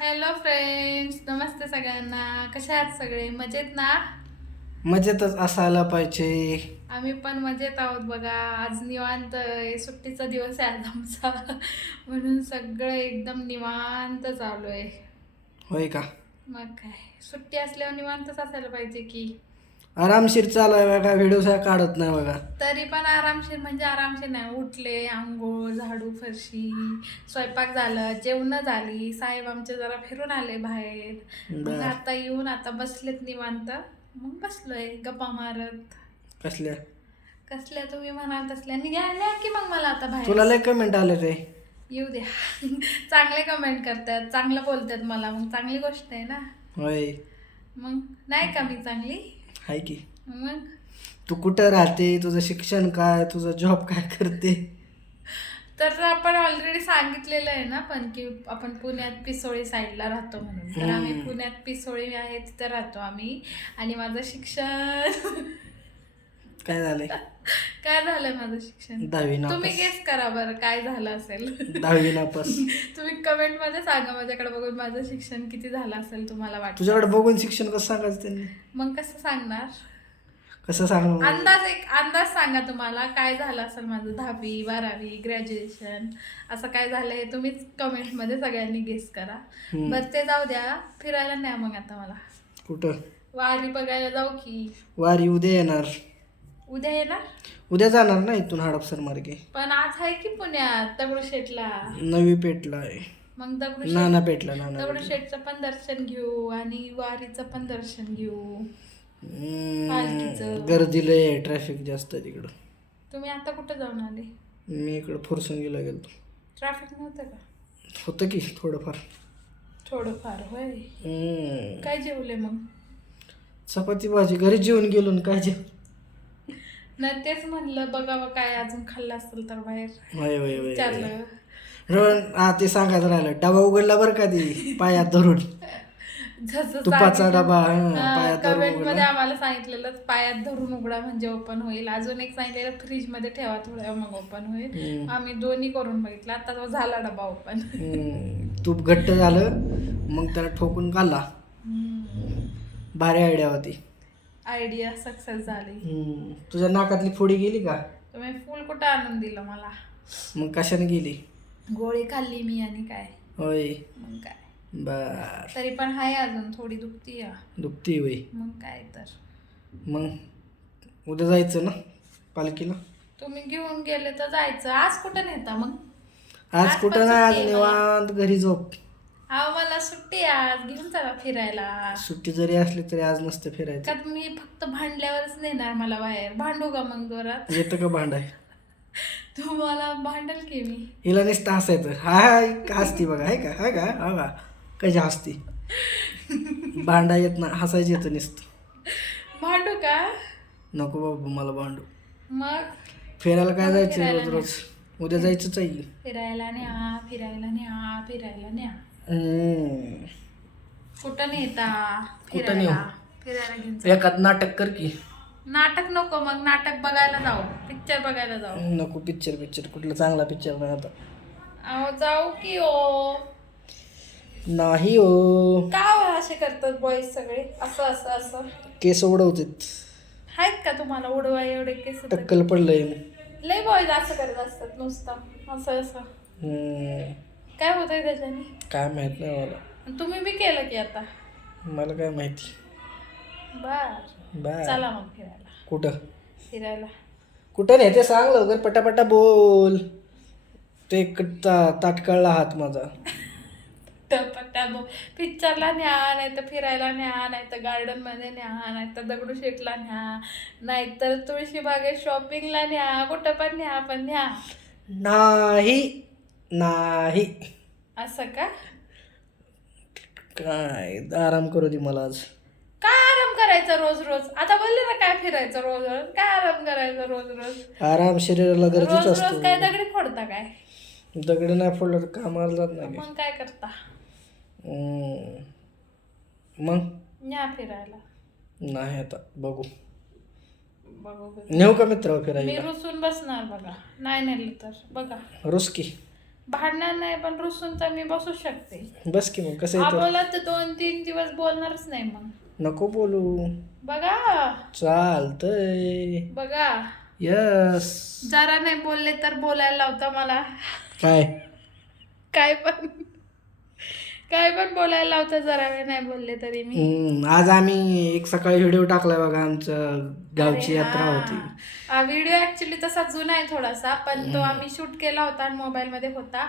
Hello friends नमस्ते सगळ्यांना. कशा आहात सगळे? मजेत ना? मजेतच असायला पाहिजे. आम्ही पण मजेत आहोत बघा. आज निवांत आहे. सुट्टीचा दिवस आहे आज आमचा. म्हणून सगळं एकदम निवांत चालू आहे. होय का? मग काय? सुट्टी असल्यावर निवांतच असायला पाहिजे की? आरामशीर चालाय बघा व्हिडिओ काढत नाही बघा. तरी पण आरामशीर म्हणजे आरामशीर नाही. उठले आंघोळ झाडू फरशी स्वयंपाक झालं जेवण झाली साहेब आमचे जरा फिरून आले बाहेर. मग आता येऊन आता बसलेत निवांत. मग बसलोय गप्पा मारत. कसल्या? कसल्या तुम्ही म्हणाल तसल्या. निघा न्या की मग मला आता तुला बाहेर लय कमेंट आले ते येऊ द्या. चांगले कमेंट करतात चांगलं बोलतात मला. मग चांगली गोष्ट आहे ना. होय. मग नाही का मी चांगली? हाय की. मग? तू कुठं राहते? तुझं शिक्षण काय? तुझं जॉब काय करते? तर आपण ऑलरेडी सांगितलेलं आहे ना पण की आपण पुण्यात पिसोळी साईडला राहतो म्हणून. तर आम्ही. पुण्यात पिसोळी आहे तिथं राहतो आम्ही. आणि माझं शिक्षण काय झालंय? काय झालंय माझं शिक्षण? दहावी तुम्ही नापास गेस करा बरं काय झालं असेल? दहावी नापास तुम्ही कमेंटमध्ये सांगा माझ्याकडे बघून माझं शिक्षण किती झालं असेल तुम्हाला वाटतं? तुझ्याकडे बघून शिक्षण कसं सांगायचं त्यांनी? मग कसं सांगणार? कसं सांग अंदाज एक अंदाज सांगा तुम्हाला काय झालं असेल माझं दहावी बारावी ग्रॅज्युएशन असं काय झालंय तुम्हीच कमेंटमध्ये सगळ्यांनी गेस करा. हम्म. बरं ते जाऊ द्या फिरायला न्या मग आता मला. कुठं? वारी बघायला जाऊ की. वारी उद्या येणार. उद्या येणार? उद्या जाणार ना इथून हडपसर मार्गे. पण आज आहे की पुण्यात दगडूशेठला नवी पेटला आहे. मग दगडूशेठ नाना पेटला नाना. दगडूशेठचं पण दर्शन घेऊ आणि वारीचं पण दर्शन घेऊ. हम्म, पालखीचं. गर्दी लय आहे ट्रॅफिक जास्त आहे तिकडं. तुम्ही आता कुठं जाऊन आले? मी इकडं फुरसंगीला गेलो ट्रॅफिक नव्हतं का? होतं की थोडंफार. थोडंफार होय. हम्म. काय जेवले मग? चपाती भाजी घरी जेवून गेलो ना काय जेव नाही तेच म्हणलं बघावं काय अजून खाल्लं असेल तर बाहेर. वय वय वय वय. विचारलं. रोहन, हा ते सांगायचं राहिलं. डबा उघडला बरं का ती पायात धरून? जसं तुपाचा डबा हा, पायात धरून कमेंटमध्ये आम्हाला सांगितलेलं पायात धरून उघडा म्हणजे ओपन होईल. अजून एक सांगितलेलं फ्रीजमध्ये ठेवा थोड्या मग ओपन होईल. हम्म. आम्ही दोन्ही करून बघितलं. आता तो झाला डबा ओपन हम्म. तूप घट्ट झालं मग त्याला ठोकून काढला. भारी आयडिया होती. आयडिया सक्सेस झाली. हम्म. तुझ्या नाकातली फोडी गेली का? तुम्ही फुल कुठं आणून दिलं मला? मग कशाने गेली? गोळी खाल्ली मी आणि काय? होय. मग काय? बर. तरी पण आहे अजून थोडी दुखती दुखती होय. मग काय तर. मग उद्या जायचं ना पालखीला? तुम्ही घेऊन गेले तर जायचं. आज कुठं नेता मग? आज आज कुठं नाही आज सुट्टी आहे निवांत घरी झोप. हा मला सुट्टी आहे आज. घेऊन चला फिरायला. सुट्टी जरी असली तरी आज नसतं फिरायचं. का मी फक्त भांडल्यावरच नेणार मला बाहेर. भांडू का मग जोरात? येतं का भांडाय तुम्हाला भांडल की मी. हिला नुसतं हसायचं. हाय का हसती बघा हाय का हाय का हा का? कशी हसती? भांडा येत ना हसायचं येतं नुसतं. भांडू का? नको बाबा मला भांडू. मग? फिरायला काय जायचं फिरायला रोज? रोज उद्या जायचंच आहे. फिरायला न्या फिरायला न्या फिरायला न्या. हम्म. कुठं नेता? कुठं नेऊ? फिरायला फिरायला घेऊन जा. एखाद नाटक कर की. नाटक नको मग नाटक बघायला जाऊ. पिक्चर बघायला जाऊ. नको पिक्चर पिक्चर कुठला चांगला पिक्चर नाही आता. अहो जाऊ की ओ नाही हो. का हो असे करतात बॉईज सगळे? असं असं असं. केस उडवतात. आहेत का तुम्हाला उडवा एवढे केस? तर? टक्कल पडलंय. लय बॉईज असं करत असतात नुसतं. असं असं. हम्म. काय होतंय त्याच्याने? काय माहीत नाही मला. तुम्ही बी केलं की आता. मला काय माहिती. बर. बाय चला मग फिरायला. कुठं? फिरायला. कुठं नाही ते सांग लवकर पटापटा बोल. ते एक ता- ताटकळला हात माझा. टपट्या पिक्चरला न्या नाही तर फिरायला न्या नाही तर गार्डनमध्ये न्या नाही तर दगडूशेठला न्या नाहीतर तुळशीबागेत शॉपिंगला न्या कुठं पण न्या पण न्या. नाही. नाही. असं का? काय आराम करू दे मला आज. काय आराम करायचा रोज रोज? आता बोलले ना काय फिरायचं रोज रोज? काय आराम करायचा रोज रोज? आराम शरीराला रोज गरजेचा रोज असतो. काय दगडी फोडता काय? दगड नाही फोडलं तर कामाला जात नाही. मग काय करता? हम्म. मग? न्या फिरायला. नाही आता बघू. बघू बघू. नेऊ का मित्र मी फिरायला रुसून बसणार बघा. नाही नेलं तर. बघा. रुसकी. भांडणार नाही पण रुसून तर मी बसू शकते. बस की मग कसं हा येतं बोला तर दोन तीन दिवस बोलणारच नाही मग. नको बोलू. बघा. चालतंय. बघा. यस. जरा नाही बोलले तर बोलायला लावता मला. काय? काय पण. काय पण बोलायला लावता जरा वेळ नाही बोलले तरी मी. हम्म, आज आम्ही एक सकाळी व्हिडिओ टाकला बघा आमच्या गावची यात्रा होती व्हिडिओ ऍक्च्युली तसा जुना आहे थोडासा पण तो आम्ही शूट केला होता आणि मोबाईल मध्ये होता.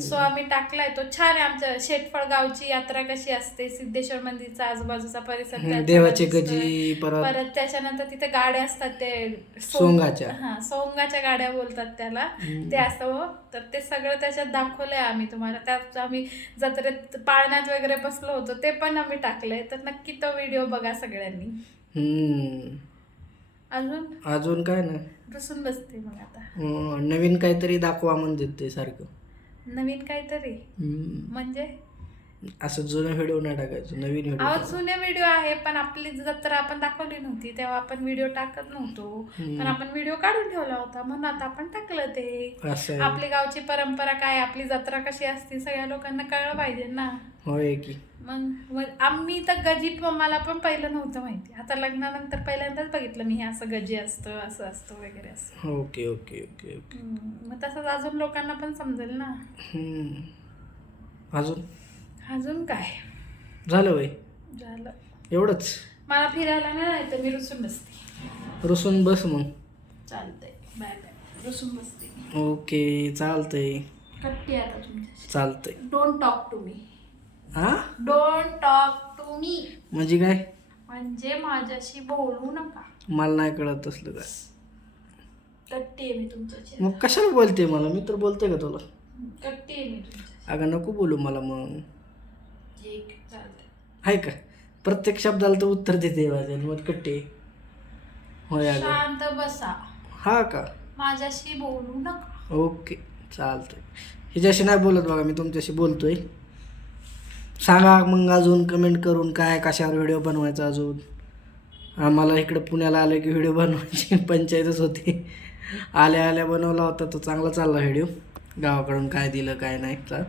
सो आम्ही टाकलाय तो छान आहे आमच्या शेटफळ गावची यात्रा कशी असते सिद्धेश्वर मंदिरचा आजूबाजूचा परिसर देवाचे दिसतोय. गजी परत परत त्याच्यानंतर तिथे गाड्या असतात ते सोंग- सोंगाच्या. हा सोंगाच्या गाड्या बोलतात त्याला. ते असतं हो. तर ते सगळं त्याच्यात दाखवलंय आम्ही तुम्हाला त्यात आम्ही जत्रेत पाळण्यात वगैरे बसलो होतो ते पण आम्ही टाकलंय तर नक्की तो व्हिडिओ बघा सगळ्यांनी हम्म. अजून? अजून काय ना बसून बसते मग आता. अं, नवीन काहीतरी दाखवा म्हणते ते सारखं. नवीन काहीतरी? हम्म. म्हणजे? असं जुनं व्हिडिओ नाही टाकायचं नवीन अहो व्हिडिओ जुने व्हिडिओ आहे पण आपली जत्रा आपण दाखवली नव्हती तेव्हा आपण व्हिडिओ टाकत नव्हतो. पण आपण व्हिडिओ काढून ठेवला होता म्हणून आता आपण टाकलं ते. असं आहे. आपली गावची परंपरा काय आपली जत्रा कशी असते? सगळ्या लोकांना कळलं पाहिजे ना. होय की. मग आम्ही तर गजी मला पण पहिलं नव्हतं माहिती. आता लग्नानंतर पहिल्यांदाच बघितलं मी हे असं गजी असतं असं असतं वगैरे असं. Okay okay okay okay. हम्म, मग तसंच अजून लोकांना पण समजेल ना. हम्म. अजून? अजून काय? झालं वय? झालं. एवढंच? मला फिरायला नाही राहायचं मी रुसून बसते. रुसून बस मग. चालतंय. Bye bye. रुसून बसते. ओके चालतंय. कट्टी आता तुमच्याशी. चालतंय. डोंट टॉक टू मी हा डोंट टॉक टू मी म्हणजे काय? म्हणजे माझ्याशी बोलू नका. मला नाही कळत तसलं काय. कट्टी आहे मी तुमच्याशी मग कशाला बोलते मला? मी तर बोलते का तुला? कट्टी आहे मी अगं नको बोलू मला मग. चालतंय. आहे का? प्रत्येक शब्दाला तर उत्तर देते माझ्या मग कट्टे होय अगं. शांत बसा. हा का? माझ्याशी बोलू नका. ओके चालतंय. हिच्याशी नाही बोलत बघा मी तुमच्याशी बोलतोय. सांगा मग अजून कमेंट करून काय कशावर व्हिडिओ बनवायचा अजून. आम्हाला इकडं पुण्याला आलं की व्हिडिओ बनवायची पंचायतच होती. आल्या आल्या बनवला होता तो चांगला चालला व्हिडिओ गावाकडून काय दिलं काय नाही तर.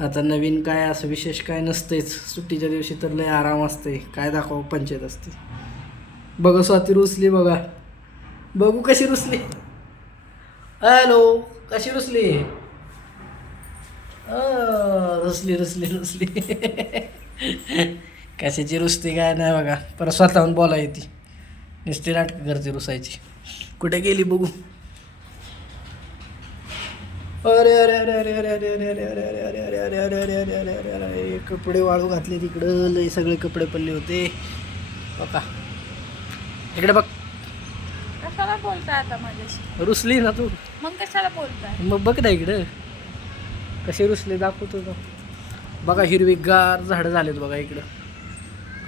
आता नवीन काय असं विशेष काय नसतेच सुट्टीच्या दिवशी तर लय आराम असते काय दाखव पंचायत असते. बघा स्वाती रुसली बघा. बघू कशी रुसली. हॅलो कशी रुसली? रुसली रुसली रुसली. कशाची रुसती काय नाही बघा. परत स्वतःहून बोला येते नुसती नाटकं करते रुसायची. कुठे गेली बघू. अरे अरे अरे अरे अरे अरे अरे अरे अरे अरे अरे अरे अरे अरे अरे अरे अरे अरे अरे कपडे वाळू घातले तिकडं लय सगळे कपडे पडले होते. बघा. इकडे बघ. कशाला बोलताय आता माझ्याशी? रुसली ना तू. मग कशाला बोलताय? मग बघ ना इकडं. कसे रुसले दाखवतो तो बघा हिरवीगार झाडं झालेत बघा इकडं.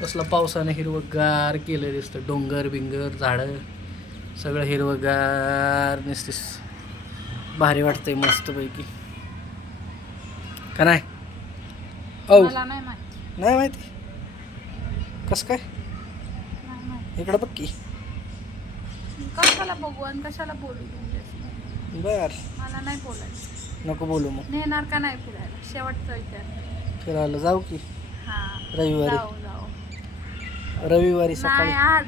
कसलं पावसानं हिरवगार केलं दिसतं. डोंगर बिंगर झाडं. सगळं हिरवगार नुसतीस भारी वाटतंय मस्तपैकी. का नाही? औ. नाही माहिती. नाही माहिती? कसं काय? इकडं बघ की. कशाला बघू आणि कशाला बोलू बर. मला नाही बोलायचं. नको बोलू मग. नेणार का नाही फिरायला? शेवटचा विचार. फिरायला जाऊ की. हा. रविवारी. जाऊ जाऊ. रविवारी नाही सकाळी. आज.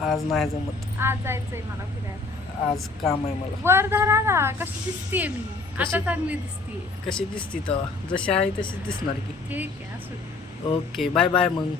आज नाही जमत. आज जायचंय मला फिरायला. आज काम आहे मला. वर धरा ना कशी दिसतीये मी. आता? चांगली दिसतीये. कशी दिसती तेव्हा जशी आहे तशी दिसणार की. ठीक आहे असू दे. ओके बाय बाय मग.